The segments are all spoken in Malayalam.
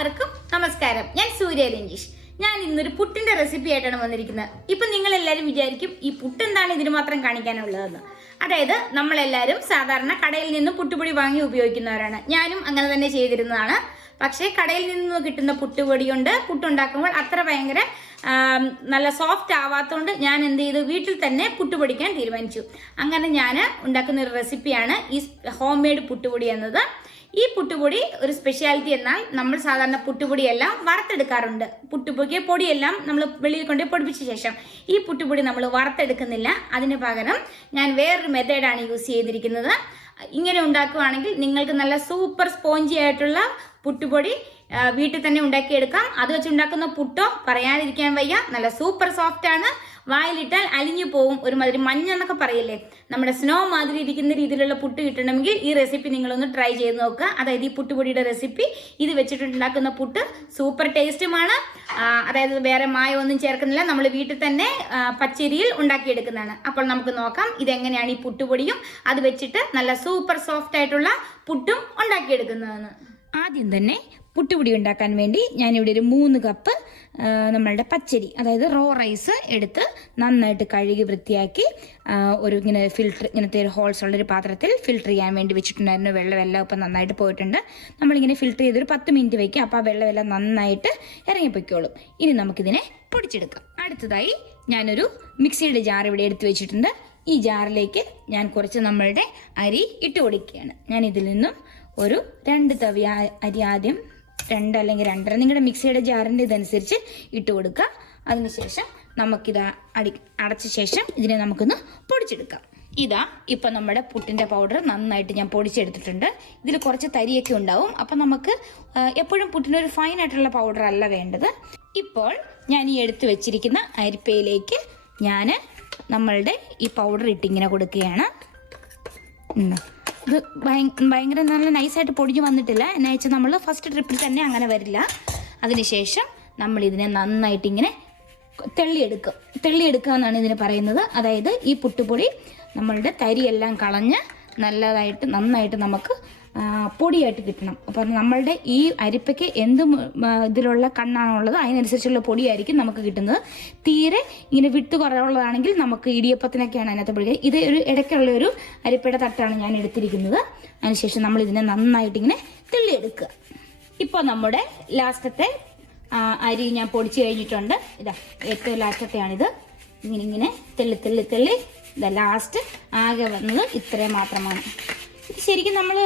എല്ലാവർക്കും നമസ്കാരം. ഞാൻ സൂര്യ രഞ്ജീഷ്. ഞാൻ ഇന്നൊരു പുട്ടിന്റെ റെസിപ്പി ആയിട്ടാണ് വന്നിരിക്കുന്നത്. ഇപ്പൊ നിങ്ങൾ എല്ലാവരും വിചാരിക്കും ഈ പുട്ട് എന്താണ് ഇതിന് മാത്രം കാണിക്കാനുള്ളതെന്ന്. അതായത് നമ്മളെല്ലാവരും സാധാരണ കടയിൽ നിന്ന് പുട്ടുപൊടി വാങ്ങി ഉപയോഗിക്കുന്നവരാണ്. ഞാനും അങ്ങനെ തന്നെ ചെയ്തിരുന്നതാണ്. പക്ഷേ കടയിൽ നിന്ന് കിട്ടുന്ന പുട്ടുപൊടി കൊണ്ട് പുട്ടുണ്ടാക്കുമ്പോൾ അത്ര ഭയങ്കര നല്ല സോഫ്റ്റ് ആവാത്തതുകൊണ്ട് ഞാൻ എന്ത് ചെയ്തു, വീട്ടിൽ തന്നെ പുട്ടുപൊടിക്കാൻ തീരുമാനിച്ചു. അങ്ങനെ ഞാൻ ഉണ്ടാക്കുന്ന ഒരു റെസിപ്പിയാണ് ഈ ഹോം മെയ്ഡ് പുട്ടുപൊടി എന്നത്. ഈ പുട്ടുപൊടി ഒരു സ്പെഷ്യാലിറ്റി എന്നാൽ നമ്മൾ സാധാരണ പുട്ടുപൊടിയെല്ലാം വറുത്തെടുക്കാറുണ്ട്. പുട്ടുപൊടിയ പൊടിയെല്ലാം നമ്മൾ വെളിയിൽ കൊണ്ട് പൊടിപ്പിച്ച ശേഷം ഈ പുട്ടുപൊടി നമ്മൾ വറുത്തെടുക്കുന്നില്ല. അതിന് പകരം ഞാൻ വേറൊരു മെത്തേഡാണ് യൂസ് ചെയ്തിരിക്കുന്നത്. ഇങ്ങനെ ഉണ്ടാക്കുകയാണെങ്കിൽ നിങ്ങൾക്ക് നല്ല സൂപ്പർ സ്പോഞ്ചി ആയിട്ടുള്ള പുട്ടുപൊടി വീട്ടിൽ തന്നെ ഉണ്ടാക്കിയെടുക്കാം. അത് വെച്ച് ഉണ്ടാക്കുന്ന പുട്ടോ പറയാതിരിക്കാൻ വയ്യ, നല്ല സൂപ്പർ സോഫ്റ്റ് ആണ്. വായിലിട്ടാൽ അലിഞ്ഞു പോവും, ഒരുമാതിരി മഞ്ഞ എന്നൊക്കെ പറയില്ലേ, നമ്മുടെ സ്നോ മാതിരി ഇരിക്കുന്ന രീതിയിലുള്ള പുട്ട് കിട്ടണമെങ്കിൽ ഈ റെസിപ്പി നിങ്ങളൊന്ന് ട്രൈ ചെയ്ത് നോക്കുക. അതായത് ഈ പുട്ടുപൊടിയുടെ റെസിപ്പി ഇത് വെച്ചിട്ടുണ്ടാക്കുന്ന പുട്ട് സൂപ്പർ ടേസ്റ്റുമാണ്. അതായത് വേറെ മായമൊന്നും ചേർക്കുന്നില്ല, നമ്മൾ വീട്ടിൽ തന്നെ പച്ചരിയിൽ ഉണ്ടാക്കിയെടുക്കുന്നതാണ്. അപ്പോൾ നമുക്ക് നോക്കാം ഇതെങ്ങനെയാണ് ഈ പുട്ടുപൊടിയും അത് വെച്ചിട്ട് നല്ല സൂപ്പർ സോഫ്റ്റ് ആയിട്ടുള്ള പുട്ടും ഉണ്ടാക്കിയെടുക്കുന്നതെന്ന്. ആദ്യം തന്നെ പുട്ടുപൊടി ഉണ്ടാക്കാൻ വേണ്ടി ഞാനിവിടെ ഒരു 3 കപ്പ് നമ്മളുടെ പച്ചരി, അതായത് റോ റൈസ് എടുത്ത് നന്നായിട്ട് കഴുകി വൃത്തിയാക്കി ഒരു ഇങ്ങനത്തെ ഒരു ഹോൾസ് ഉള്ളൊരു പാത്രത്തിൽ ഫിൽറ്റർ ചെയ്യാൻ വേണ്ടി വെച്ചിട്ടുണ്ടായിരുന്നു. വെള്ളമെല്ലാം ഇപ്പം നന്നായിട്ട് പോയിട്ടുണ്ട്. നമ്മളിങ്ങനെ ഫിൽറ്റർ ചെയ്തൊരു 10 മിനിറ്റ് വയ്ക്കും. അപ്പോൾ ആ വെള്ളമെല്ലാം നന്നായിട്ട് ഇറങ്ങിപ്പോയിക്കോളും. ഇനി നമുക്കിതിനെ പൊടിച്ചെടുക്കാം. അടുത്തതായി ഞാനൊരു മിക്സിയുടെ ജാർ ഇവിടെ എടുത്ത് വെച്ചിട്ടുണ്ട്. ഈ ജാറിലേക്ക് ഞാൻ കുറച്ച് നമ്മളുടെ അരി ഇട്ട് കൊടുക്കുകയാണ്. ഞാൻ ഇതിൽ നിന്നും ഒരു 2 തവി അരി ആദ്യം 2 അല്ലെങ്കിൽ 2.5 നിങ്ങളുടെ മിക്സിയുടെ ജാറിൻ്റെ ഇതനുസരിച്ച് ഇട്ട് കൊടുക്കുക. അതിനുശേഷം നമുക്കിത് അടച്ച ശേഷം ഇതിനെ നമുക്കൊന്ന് പൊടിച്ചെടുക്കാം. ഇതാ ഇപ്പം നമ്മുടെ പുട്ടിൻ്റെ പൗഡർ നന്നായിട്ട് ഞാൻ പൊടിച്ചെടുത്തിട്ടുണ്ട്. ഇതിൽ കുറച്ച് തരിയൊക്കെ ഉണ്ടാവും. അപ്പം നമുക്ക് എപ്പോഴും പുട്ടിനൊരു ഫൈൻ ആയിട്ടുള്ള പൗഡർ അല്ല വേണ്ടത്. ഇപ്പോൾ ഞാൻ ഈ എടുത്ത് വെച്ചിരിക്കുന്ന അരിപ്പയിലേക്ക് ഞാൻ നമ്മളുടെ ഈ പൗഡർ ഇട്ടിങ്ങനെ കൊടുക്കുകയാണ്. ഇത് ഭയങ്കര നല്ല നൈസായിട്ട് പൊടിഞ്ഞു വന്നിട്ടില്ല. എന്നാ വെച്ചാൽ നമ്മൾ ഫസ്റ്റ് ട്രിപ്പിൽ തന്നെ അങ്ങനെ വരില്ല. അതിനുശേഷം നമ്മളിതിനെ നന്നായിട്ട് ഇങ്ങനെ തെള്ളിയെടുക്കുക എന്നാണ് ഇതിന് പറയുന്നത്. അതായത് ഈ പുട്ടുപൊടി നമ്മളുടെ തരിയെല്ലാം കളഞ്ഞ് നന്നായിട്ട് നമുക്ക് പൊടിയായിട്ട് കിട്ടണം. അപ്പം നമ്മളുടെ ഈ അരിപ്പയ്ക്ക് എന്ത് ഇതിലുള്ള കണ്ണാണുള്ളത് അതിനനുസരിച്ചുള്ള പൊടിയായിരിക്കും നമുക്ക് കിട്ടുന്നത്. തീരെ ഇങ്ങനെ വിട്ട് കുറവുള്ളതാണെങ്കിൽ നമുക്ക് ഇടിയപ്പത്തിനൊക്കെയാണ് അതിനകത്ത് പൊടിക്കുക. ഇത് ഒരു ഇടയ്ക്കുള്ള ഒരു അരിപ്പയുടെ തട്ടാണ് ഞാൻ എടുത്തിരിക്കുന്നത്. അതിനുശേഷം നമ്മൾ ഇതിനെ നന്നായിട്ട് ഇങ്ങനെ തെള്ളിയെടുക്കുക. ഇപ്പോൾ നമ്മുടെ ലാസ്റ്റത്തെ അരി ഞാൻ പൊടിച്ച് കഴിഞ്ഞിട്ടുണ്ട്. ഇതാ ഏറ്റവും ലാസ്റ്റത്തെയാണിത്. ഇങ്ങനെ തെള്ളി ഇതാ ലാസ്റ്റ് ആകെ വന്നത് ഇത്രയും മാത്രമാണ്. ഇത് ശരിക്കും നമ്മൾ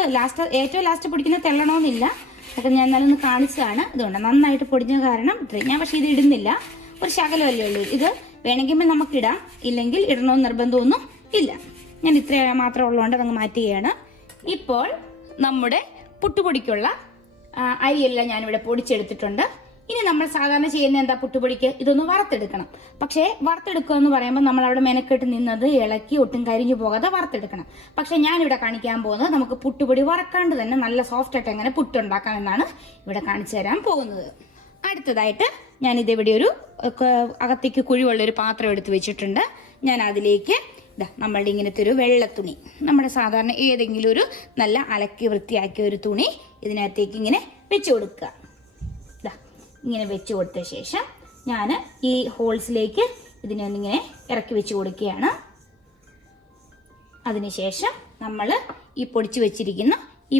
ഏറ്റവും ലാസ്റ്റ് പൊടിക്കുന്ന തെള്ളണമെന്നില്ല. അതൊക്കെ ഞാൻ നല്ലൊന്ന് കാണിച്ചതാണ്. അതുകൊണ്ട് നന്നായിട്ട് പൊടിഞ്ഞ കാരണം ഇത്രയും. ഞാൻ പക്ഷേ ഇത് ഇടുന്നില്ല, ഒരു ശകലമല്ലേ ഉള്ളൂ. ഇത് വേണമെങ്കിൽ നമുക്കിടാം, ഇല്ലെങ്കിൽ ഇടണമെന്ന് നിർബന്ധമൊന്നും ഇല്ല. ഞാൻ ഇത്രയും മാത്രം ഉള്ളതുകൊണ്ട് അതങ്ങ് മാറ്റുകയാണ്. ഇപ്പോൾ നമ്മുടെ പുട്ടുപൊടിക്കുള്ള അരിയെല്ലാം ഞാനിവിടെ പൊടിച്ചെടുത്തിട്ടുണ്ട്. ഇനി നമ്മൾ സാധാരണ ചെയ്യുന്ന എന്താ, പുട്ടുപൊടിക്ക് ഇതൊന്ന് വറുത്തെടുക്കണം. പക്ഷേ വറുത്തെടുക്കുക എന്ന് പറയുമ്പോൾ നമ്മൾ അവിടെ മെനക്കെട്ട് നിന്നത് ഇളക്കി ഒട്ടും കരിഞ്ഞു പോകാതെ വറുത്തെടുക്കണം. പക്ഷെ ഞാനിവിടെ കാണിക്കാൻ പോകുന്നത് നമുക്ക് പുട്ടുപൊടി വറക്കാണ്ട് തന്നെ നല്ല സോഫ്റ്റ് ആയിട്ട് എങ്ങനെ പുട്ടുണ്ടാക്കാം എന്നാണ് ഇവിടെ കാണിച്ചു തരാൻ പോകുന്നത്. അടുത്തതായിട്ട് ഞാനിതിവിടെ ഒരു അകത്തേക്ക് കുഴിവുള്ളൊരു പാത്രം എടുത്ത് വെച്ചിട്ടുണ്ട്. ഞാൻ അതിലേക്ക് നമ്മളുടെ ഇങ്ങനത്തെ ഒരു വെള്ളത്തുണി, നമ്മുടെ സാധാരണ ഏതെങ്കിലും ഒരു നല്ല അലക്കി വൃത്തിയാക്കിയ ഒരു തുണി ഇതിനകത്തേക്ക് ഇങ്ങനെ വെച്ച് കൊടുക്കുക. ഇങ്ങനെ വെച്ച് കൊടുത്ത ശേഷം ഞാൻ ഈ ഹോൾസിലേക്ക് ഇതിനെ ഒന്നിങ്ങനെ ഇറക്കി വെച്ച് കൊടുക്കുകയാണ്. അതിനുശേഷം നമ്മൾ ഈ പൊടിച്ച് വെച്ചിരിക്കുന്ന ഈ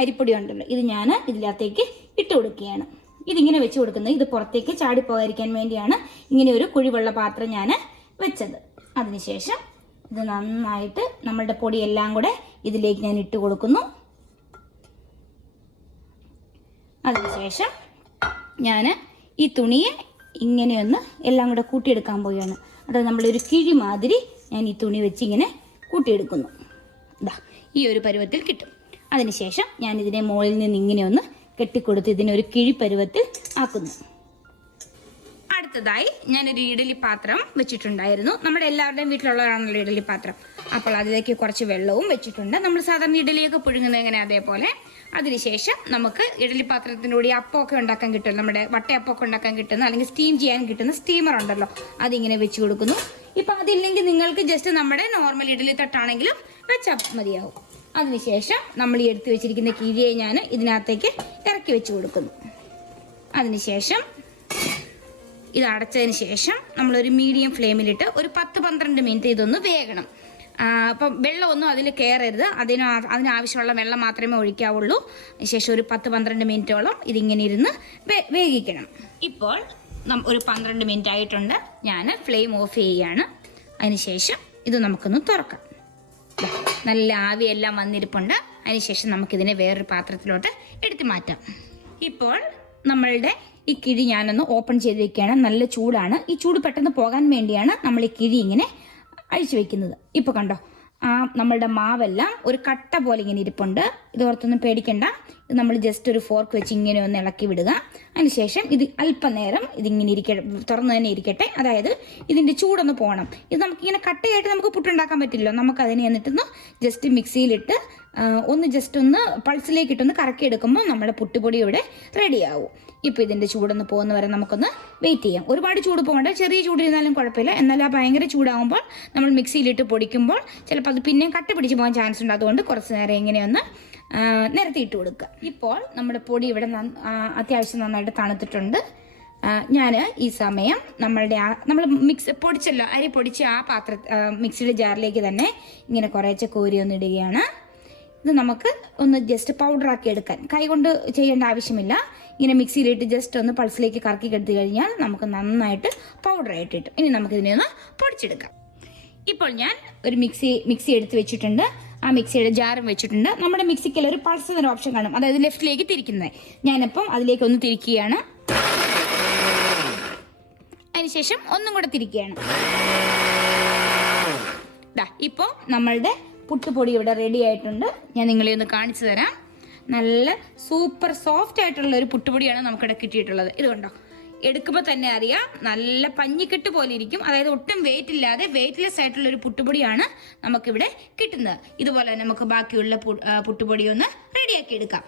അരിപ്പൊടി ഉണ്ടല്ലോ, ഇത് ഞാൻ ഇതിനകത്തേക്ക് ഇട്ട് കൊടുക്കുകയാണ്. ഇതിങ്ങനെ വെച്ച് കൊടുക്കുന്നത് ഇത് പുറത്തേക്ക് ചാടിപ്പോകാതിരിക്കാൻ വേണ്ടിയാണ് ഇങ്ങനെ ഒരു കുഴിവെള്ള പാത്രം ഞാൻ വെച്ചത്. അതിനുശേഷം ഇത് നന്നായിട്ട് നമ്മളുടെ പൊടിയെല്ലാം കൂടെ ഇതിലേക്ക് ഞാൻ ഇട്ട് കൊടുക്കുന്നു. അതിനുശേഷം ഞാൻ ഈ തുണിയെ ഇങ്ങനെയൊന്ന് എല്ലാം കൂടെ കൂട്ടിയെടുക്കാൻ പോവുകയാണ്. അതായത് നമ്മളൊരു കിഴി മാതിരി ഞാൻ ഈ തുണി വെച്ച് ഇങ്ങനെ കൂട്ടിയെടുക്കുന്നു. ഈ ഒരു പരുവത്തിൽ കിട്ടും. അതിനുശേഷം ഞാൻ ഇതിനെ മുകളിൽ നിന്ന് ഇങ്ങനെ ഒന്ന് കെട്ടിക്കൊടുത്ത് ഇതിനൊരു കിഴി പരുവത്തിൽ ആക്കുന്നു. അടുത്തതായി ഞാനൊരു ഇഡലി പാത്രം വെച്ചിട്ടുണ്ടായിരുന്നു. നമ്മുടെ എല്ലാവരുടെയും വീട്ടിലുള്ളതാണല്ലോ ഇഡലി പാത്രം. അപ്പോൾ അതിലേക്ക് കുറച്ച് വെള്ളവും വെച്ചിട്ടുണ്ട്. നമ്മൾ സാധാരണ ഇഡലിയൊക്കെ പുഴുങ്ങുന്നത് എങ്ങനെ അതേപോലെ. അതിനുശേഷം നമുക്ക് ഇഡലി പാത്രത്തിലൂടെ അപ്പമൊക്കെ ഉണ്ടാക്കാൻ കിട്ടും, നമ്മുടെ വട്ടയപ്പമൊക്കെ ഉണ്ടാക്കാൻ കിട്ടുന്ന അല്ലെങ്കിൽ സ്റ്റീം ചെയ്യാൻ കിട്ടുന്ന സ്റ്റീമർ ഉണ്ടല്ലോ, അതിങ്ങനെ വെച്ച് കൊടുക്കുന്നു. ഇപ്പം അതില്ലെങ്കിൽ നിങ്ങൾക്ക് ജസ്റ്റ് നമ്മുടെ നോർമൽ ഇഡലി തട്ടാണെങ്കിലും വെച്ചാൽ മതിയാവും. അതിനുശേഷം നമ്മൾ ഈ എടുത്തു വെച്ചിരിക്കുന്ന കിഴിയെ ഞാൻ ഇതിനകത്തേക്ക് ഇറക്കി വെച്ച് കൊടുക്കുന്നു. അതിനുശേഷം ഇത് അടച്ചതിന് ശേഷം നമ്മളൊരു മീഡിയം ഫ്ലെയിമിലിട്ട് ഒരു 10-12 മിനിറ്റ് ഇതൊന്ന് വേകണം. അപ്പം വെള്ളമൊന്നും അതിൽ കയറരുത്, അതിനാവശ്യമുള്ള വെള്ളം മാത്രമേ ഒഴിക്കാവുള്ളൂ. ശേഷം ഒരു 10-12 മിനിറ്റോളം ഇതിങ്ങനെ ഇരുന്ന് വേവിക്കണം. ഇപ്പോൾ ഒരു 12 മിനിറ്റ് ആയിട്ടുണ്ട്. ഞാൻ ഫ്ലെയിം ഓഫ് ചെയ്യുകയാണ്. അതിനുശേഷം ഇത് നമുക്കൊന്ന് തുറക്കാം. നല്ല ആവിയെല്ലാം വന്നിരിപ്പുണ്ട്. അതിനുശേഷം നമുക്കിതിനെ വേറൊരു പാത്രത്തിലോട്ട് എടുത്തു മാറ്റാം. ഇപ്പോൾ നമ്മളുടെ ഈ കിഴി ഞാനൊന്ന് ഓപ്പൺ ചെയ്ത് വെക്കുകയാണ്. നല്ല ചൂടാണ്. ഈ ചൂട് പെട്ടെന്ന് പോകാൻ വേണ്ടിയാണ് നമ്മൾ ഈ കിഴി ഇങ്ങനെ അഴിച്ചു വെക്കുന്നത്. ഇപ്പോൾ കണ്ടോ, നമ്മളുടെ മാവെല്ലാം ഒരു കട്ട പോലെ ഇങ്ങനെ ഇരിപ്പുണ്ട്. ഇത് ഓർത്തൊന്നും പേടിക്കണ്ട. ഇത് നമ്മൾ ജസ്റ്റ് ഒരു ഫോർക്ക് വെച്ച് ഇങ്ങനെ ഒന്ന് ഇളക്കി വിടുക. അതിനുശേഷം ഇത് അല്പനേരം ഇതിങ്ങനെ തുറന്നു തന്നെ ഇരിക്കട്ടെ. അതായത് ഇതിൻ്റെ ചൂടൊന്ന് പോകണം. ഇത് നമുക്കിങ്ങനെ കട്ടയായിട്ട് നമുക്ക് പുട്ടുണ്ടാക്കാൻ പറ്റില്ലല്ലോ. നമുക്കതിനെ എന്നിട്ടൊന്ന് ജസ്റ്റ് മിക്സിയിലിട്ട് ഒന്ന് പൾസിലേക്ക് ഇട്ടൊന്ന് കറക്കി എടുക്കുമ്പോൾ നമ്മുടെ പുട്ടുപൊടി ഇവിടെ റെഡിയാവും. ഇപ്പോൾ ഇതിൻ്റെ ചൂടൊന്ന് പോകുന്ന വരെ നമുക്കൊന്ന് വെയിറ്റ് ചെയ്യാം. ഒരുപാട് ചൂട് പോകണ്ട, ചെറിയ ചൂടിരുന്നാലും കുഴപ്പമില്ല. എന്നാൽ ആ ഭയങ്കര ചൂടാകുമ്പോൾ നമ്മൾ മിക്സിയിലിട്ട് പൊടിക്കുമ്പോൾ ചിലപ്പോൾ അത് പിന്നെയും കട്ട പിടിച്ച് പോകാൻ ചാൻസ് ഉണ്ട്. അതുകൊണ്ട് കുറച്ച് നേരം ഇങ്ങനെയൊന്ന് നിരത്തിയിട്ട് കൊടുക്കുക. ഇപ്പോൾ നമ്മുടെ പൊടി ഇവിടെ അത്യാവശ്യം നന്നായിട്ട് തണുത്തിട്ടുണ്ട്. ഞാൻ ഈ സമയം നമ്മൾ പൊടിച്ചല്ലോ, അരി പൊടിച്ച് ആ മിക്സിയുടെ ജാറിലേക്ക് തന്നെ ഇങ്ങനെ കുറേശ്ശെ കോരി ഒന്ന് ഇടുകയാണ്. ഇത് നമുക്ക് ഒന്ന് ജസ്റ്റ് പൗഡറാക്കി എടുക്കാൻ കൈ കൊണ്ട് ചെയ്യേണ്ട ആവശ്യമില്ല. ഇങ്ങനെ മിക്സിയിലിട്ട് ജസ്റ്റ് ഒന്ന് പൾസിലേക്ക് കറക്കി എടുത്തു കഴിഞ്ഞാൽ നമുക്ക് നന്നായിട്ട് പൗഡറായിട്ട് കിട്ടും. ഇനി നമുക്കിതിനെ ഒന്ന് പൊടിച്ചെടുക്കാം. ഇപ്പോൾ ഞാൻ ഒരു മിക്സി എടുത്ത് വെച്ചിട്ടുണ്ട്. ആ മിക്സിയുടെ ജാറും വെച്ചിട്ടുണ്ട്. നമ്മുടെ മിക്സിക്കൽ ഒരു പൾസ് എന്നൊരു ഓപ്ഷൻ കാണും, അതായത് ലെഫ്റ്റിലേക്ക് തിരിക്കുന്നത്. ഞാനിപ്പം അതിലേക്ക് ഒന്ന് തിരിക്കുകയാണ്. അതിനുശേഷം ഒന്നും കൂടെ തിരിക്കുകയാണ്. ഇപ്പോൾ നമ്മളുടെ പുട്ടുപൊടി ഇവിടെ റെഡി ആയിട്ടുണ്ട്. ഞാൻ നിങ്ങളെ ഒന്ന് കാണിച്ചു തരാം. നല്ല സൂപ്പർ സോഫ്റ്റ് ആയിട്ടുള്ള ഒരു പുട്ടുപൊടിയാണ് നമുക്കിവിടെ കിട്ടിയിട്ടുള്ളത്. ഇതുകൊണ്ടോ, എടുക്കുമ്പോൾ തന്നെ അറിയാം, നല്ല പഞ്ഞിക്കെട്ട് പോലെ ഇരിക്കും. അതായത് ഒട്ടും വെയിറ്റ് ഇല്ലാതെ വെയിറ്റ്ലെസ് ആയിട്ടുള്ള ഒരു പുട്ടുപൊടിയാണ് നമുക്കിവിടെ കിട്ടുന്നത്. ഇതുപോലെ തന്നെ നമുക്ക് ബാക്കിയുള്ള പുട്ടുപൊടി ഒന്ന് റെഡിയാക്കി എടുക്കാം.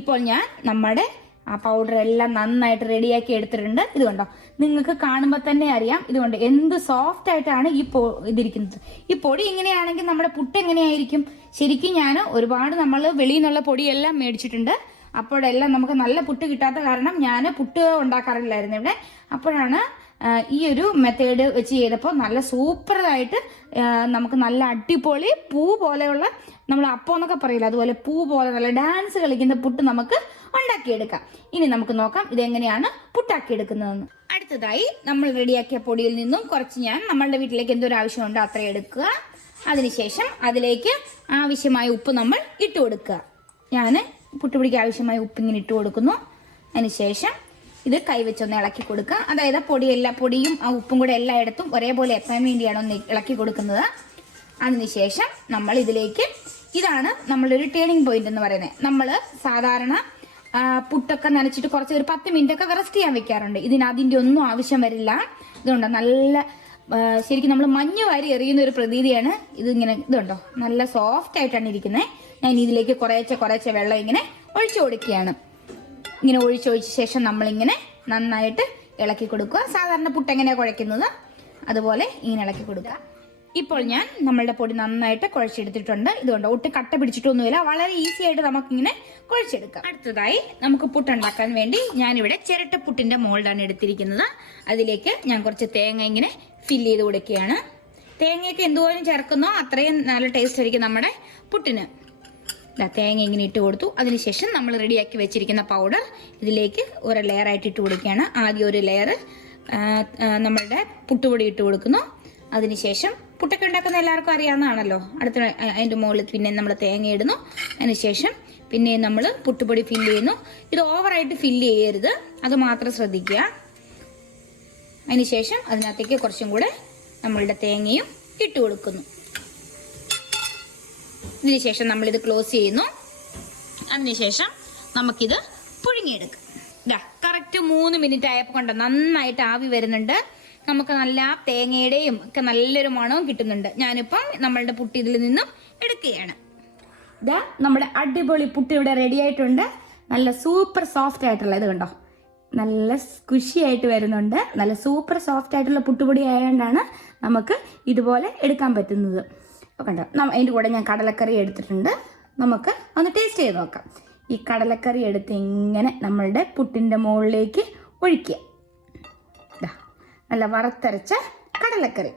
ഇപ്പോൾ ഞാൻ നമ്മുടെ ആ പൗഡർ എല്ലാം നന്നായിട്ട് റെഡിയാക്കി എടുത്തിട്ടുണ്ട്. ഇതുകൊണ്ടോ, നിങ്ങൾക്ക് കാണുമ്പോൾ തന്നെ അറിയാം ഇതുകൊണ്ട് എന്ത് സോഫ്റ്റ് ആയിട്ടാണ് ഇതിരിക്കുന്നത്. ഈ പൊടി ഇങ്ങനെയാണെങ്കിൽ നമ്മുടെ പുട്ട് എങ്ങനെയായിരിക്കും? ശരിക്കും ഞാൻ ഒരുപാട് നമ്മൾ വെളിയിൽ നിന്നുള്ള പൊടിയെല്ലാം മേടിച്ചിട്ടുണ്ട്. അപ്പോഴെല്ലാം നമുക്ക് നല്ല പുട്ട് കിട്ടാത്ത കാരണം ഞാൻ പുട്ട് ഉണ്ടാക്കാറില്ലായിരുന്നു ഇവിടെ. അപ്പോഴാണ് ഈ ഒരു മെത്തേഡ് വെച്ച് ചെയ്തപ്പോൾ നല്ല സൂപ്പറായിട്ട് നമുക്ക് നല്ല അടിപൊളി പൂ പോലെയുള്ള, നമ്മൾ അപ്പം എന്നൊക്കെ പറയില്ല, അതുപോലെ പൂ പോലെ നല്ല ഡാൻസ് കളിക്കുന്ന പുട്ട് നമുക്ക് ഉണ്ടാക്കിയെടുക്കാം. ഇനി നമുക്ക് നോക്കാം ഇതെങ്ങനെയാണ് പുട്ടാക്കിയെടുക്കുന്നതെന്ന്. അടുത്തതായി നമ്മൾ റെഡിയാക്കിയ പൊടിയിൽ നിന്നും കുറച്ച് ഞാൻ നമ്മളുടെ വീട്ടിലേക്ക് എന്തൊരു ആവശ്യമുണ്ടോ അത്ര എടുക്കുക. അതിനുശേഷം അതിലേക്ക് ആവശ്യമായ ഉപ്പ് നമ്മൾ ഇട്ട് കൊടുക്കുക. ഞാൻ പുട്ടുപൊടിക്ക് ആവശ്യമായ ഉപ്പ് ഇങ്ങനെ ഇട്ട് കൊടുക്കുന്നു. അതിനുശേഷം ഇത് കൈവച്ചൊന്ന് ഇളക്കി കൊടുക്കുക. അതായത് പൊടിയും ആ ഉപ്പും കൂടെ എല്ലായിടത്തും ഒരേപോലെ എത്താൻ വേണ്ടിയാണ് ഒന്ന് ഇളക്കി കൊടുക്കുന്നത്. അതിനുശേഷം നമ്മൾ ഇതിലേക്ക്, ഇതാണ് നമ്മളൊരു ടേണിംഗ് പോയിന്റ് എന്ന് പറയുന്നത്. നമ്മൾ സാധാരണ പുട്ടൊക്കെ നനച്ചിട്ട് കുറച്ച് ഒരു 10 മിനിറ്റ് ഒക്കെ റെസ്റ്റ് ചെയ്യാൻ വെക്കാറുണ്ട്. അതിൻ്റെ ഒന്നും ആവശ്യം വരില്ല. ഇതുകൊണ്ട് നല്ല ശരിക്കും നമ്മൾ മഞ്ഞ് വാരി എറിയുന്ന ഒരു പ്രതീതിയാണ് ഇതിങ്ങനെ. ഇതുണ്ടോ, നല്ല സോഫ്റ്റ് ആയിട്ടാണ് ഇരിക്കുന്നത്. ഞാൻ ഇതിലേക്ക് കുറേശ്ശെ വെള്ളം ഇങ്ങനെ ഒഴിച്ചു കൊടുക്കുകയാണ്. ഇങ്ങനെ ഒഴിച്ച ശേഷം നമ്മളിങ്ങനെ നന്നായിട്ട് ഇളക്കി കൊടുക്കുക. സാധാരണ പുട്ട് എങ്ങനെയാണ് കുഴയ്ക്കുന്നത് അതുപോലെ ഇങ്ങനെ ഇളക്കി കൊടുക്കുക. ഇപ്പോൾ ഞാൻ നമ്മളുടെ പൊടി നന്നായിട്ട് കുഴച്ചെടുത്തിട്ടുണ്ട്. ഇതുകൊണ്ട് ഒട്ടും കട്ട പിടിച്ചിട്ടൊന്നുമില്ല, വളരെ ഈസി ആയിട്ട് നമുക്കിങ്ങനെ കുഴച്ചെടുക്കാം. അടുത്തതായി നമുക്ക് പുട്ടുണ്ടാക്കാൻ വേണ്ടി ഞാനിവിടെ ചിരട്ടപ്പുട്ടിന്റെ മോൾഡാണ് എടുത്തിരിക്കുന്നത്. അതിലേക്ക് ഞാൻ കുറച്ച് തേങ്ങ ഇങ്ങനെ ഫില്ല് ചെയ്ത് കൊടുക്കുകയാണ്. തേങ്ങയൊക്കെ എന്തോരം ചേർക്കുന്നോ അത്രയും നല്ല ടേസ്റ്റ് ആയിരിക്കും നമ്മുടെ പുട്ടിന്. തേങ്ങ ഇങ്ങനെ ഇട്ട് കൊടുത്തു. അതിനുശേഷം നമ്മൾ റെഡിയാക്കി വെച്ചിരിക്കുന്ന പൗഡർ ഇതിലേക്ക് ഒരു ലെയറായിട്ട് ഇട്ട് കൊടുക്കുകയാണ്. ആദ്യം ഒരു ലെയർ നമ്മളുടെ പുട്ടുപൊടി ഇട്ട് കൊടുക്കുന്നു. അതിനുശേഷം പുട്ടൊക്കെ ഉണ്ടാക്കുന്ന എല്ലാവർക്കും അറിയാവുന്നതാണല്ലോ. അതിൻ്റെ മുകളിൽ പിന്നെ നമ്മൾ തേങ്ങ ഇടുന്നു. അതിനുശേഷം പിന്നെ നമ്മൾ പുട്ടുപൊടി ഫില്ല് ചെയ്യുന്നു. ഇത് ഓവറായിട്ട് ഫില്ല് ചെയ്യരുത്, അത് മാത്രം ശ്രദ്ധിക്കുക. അതിനുശേഷം അതിനകത്തേക്ക് കുറച്ചും കൂടെ നമ്മളുടെ തേങ്ങയും ഇട്ട് കൊടുക്കുന്നു. ഇതിനുശേഷം നമ്മളിത് ക്ലോസ് ചെയ്യുന്നു. അതിനുശേഷം നമുക്കിത് പുഴുങ്ങിയെടുക്കാം. കറക്റ്റ് 3 മിനിറ്റ് ആയപ്പോൾ കണ്ടോ നന്നായിട്ട് ആവി വരുന്നുണ്ട്. നമുക്ക് നല്ല തേങ്ങയുടെയും ഒക്കെ നല്ലൊരു മണവും കിട്ടുന്നുണ്ട്. ഞാനിപ്പം നമ്മളുടെ പുട്ട് ഇതിൽ നിന്നും എടുക്കുകയാണ്. നമ്മുടെ അടിപൊളി പുട്ട് ഇവിടെ റെഡി ആയിട്ടുണ്ട്. നല്ല സൂപ്പർ സോഫ്റ്റ് ആയിട്ടുള്ള, ഇത് കണ്ടോ നല്ല സ്ക്വിഷി ആയിട്ട് വരുന്നുണ്ട്. നല്ല സൂപ്പർ സോഫ്റ്റ് ആയിട്ടുള്ള പുട്ടുപൊടി ആയതുകൊണ്ടാണ് നമുക്ക് ഇതുപോലെ എടുക്കാൻ പറ്റുന്നത്. കണ്ടോ, അതിൻ്റെ കൂടെ ഞാൻ കടലക്കറി എടുത്തിട്ടുണ്ട്. നമുക്ക് ഒന്ന് ടേസ്റ്റ് ചെയ്ത് നോക്കാം. ഈ കടലക്കറി എടുത്ത് ഇങ്ങനെ നമ്മളുടെ പുട്ടിൻ്റെ മുകളിലേക്ക് ഒഴിക്കുക. നല്ല വറുത്തരച്ച കടലക്കറി.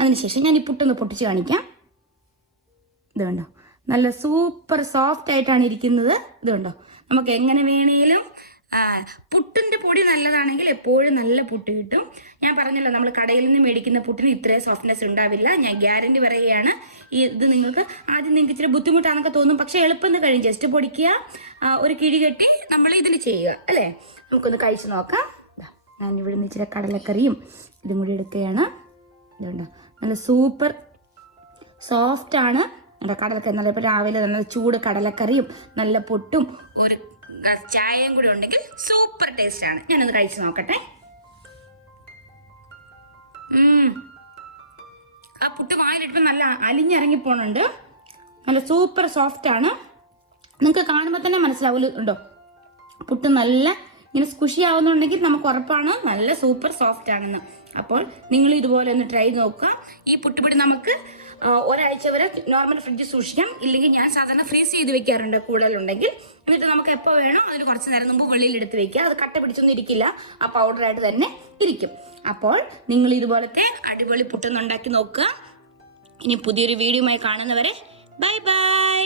അതിനുശേഷം ഞാൻ ഈ പുട്ടൊന്ന് പൊട്ടിച്ച് കാണിക്കാം. ഇത് കണ്ടോ, നല്ല സൂപ്പർ സോഫ്റ്റ് ആയിട്ടാണ് ഇരിക്കുന്നത്. ഇത് കണ്ടോ, നമുക്ക് എങ്ങനെ വേണേലും പുട്ടിൻ്റെ പൊടി നല്ലതാണെങ്കിൽ എപ്പോഴും നല്ല പുട്ട് കിട്ടും. ഞാൻ പറഞ്ഞല്ലോ, നമ്മൾ കടയിൽ നിന്ന് മേടിക്കുന്ന പുട്ടിന് ഇത്രയും സോഫ്റ്റ്നെസ് ഉണ്ടാവില്ല. ഞാൻ ഗ്യാരണ്ടി പറയുകയാണ്. ഇത് നിങ്ങൾക്ക് ഇച്ചിരി ബുദ്ധിമുട്ടാണെന്നൊക്കെ തോന്നും, പക്ഷെ എളുപ്പം കഴിയും. ജസ്റ്റ് പൊടിക്കുക, ഒരു കിഴി കെട്ടി നമ്മൾ ഇതിൽ ചെയ്യുക അല്ലേ. നമുക്കൊന്ന് കഴിച്ച് നോക്കാം. ഞാൻ ഇവിടെ നിന്ന് ഇച്ചിരി കടലക്കറിയും ഇതും കൂടി എടുക്കുകയാണ്. ഇതുണ്ടോ, നല്ല സൂപ്പർ സോഫ്റ്റ് ആണ് കടലക്കറി. നല്ല ഇപ്പോൾ രാവിലെ നല്ല ചൂട് കടലക്കറിയും നല്ല പുട്ടും ഒരു ചായയും കൂടി ഉണ്ടെങ്കിൽ സൂപ്പർ ടേസ്റ്റ് ആണ്. ഞാനൊന്ന് കഴിച്ച് നോക്കട്ടെ. ആ പുട്ട് വായിലിട്ടപ്പോൾ നല്ല അലിഞ്ഞിറങ്ങി പോണുണ്ട്. നല്ല സൂപ്പർ സോഫ്റ്റ് ആണ്. നിങ്ങൾക്ക് കാണുമ്പോൾ തന്നെ മനസ്സിലാവുമല്ലോ പുട്ട് നല്ല ഇങ്ങനെ സ്കുഷി ആവുന്നുണ്ടെങ്കിൽ നമുക്ക് ഉറപ്പാണ് നല്ല സൂപ്പർ സോഫ്റ്റ് ആണെന്ന്. അപ്പോൾ നിങ്ങൾ ഇതുപോലെ ഒന്ന് ട്രൈ നോക്കുക. ഈ പുട്ടുപൊടി നമുക്ക് ഒരാഴ്ച വരെ നോർമൽ ഫ്രിഡ്ജിൽ സൂക്ഷിക്കാം. ഇല്ലെങ്കിൽ ഞാൻ സാധാരണ ഫ്രീസ് ചെയ്ത് വെക്കാറുണ്ട് കൂടുതലുണ്ടെങ്കിൽ. എന്നിട്ട് നമുക്ക് എപ്പോൾ വേണോ അതിന് കുറച്ച് നേരം മുമ്പ് വെളിയിൽ എടുത്ത് വെക്കുക. അത് കട്ട പിടിച്ചൊന്നും ഇരിക്കില്ല, ആ പൗഡറായിട്ട് തന്നെ ഇരിക്കും. അപ്പോൾ നിങ്ങൾ ഇതുപോലത്തെ അടിപൊളി പുട്ടൊന്നുണ്ടാക്കി നോക്കുക. ഇനി പുതിയൊരു വീഡിയോയുമായി കാണുന്നവരെ ബൈ ബൈ.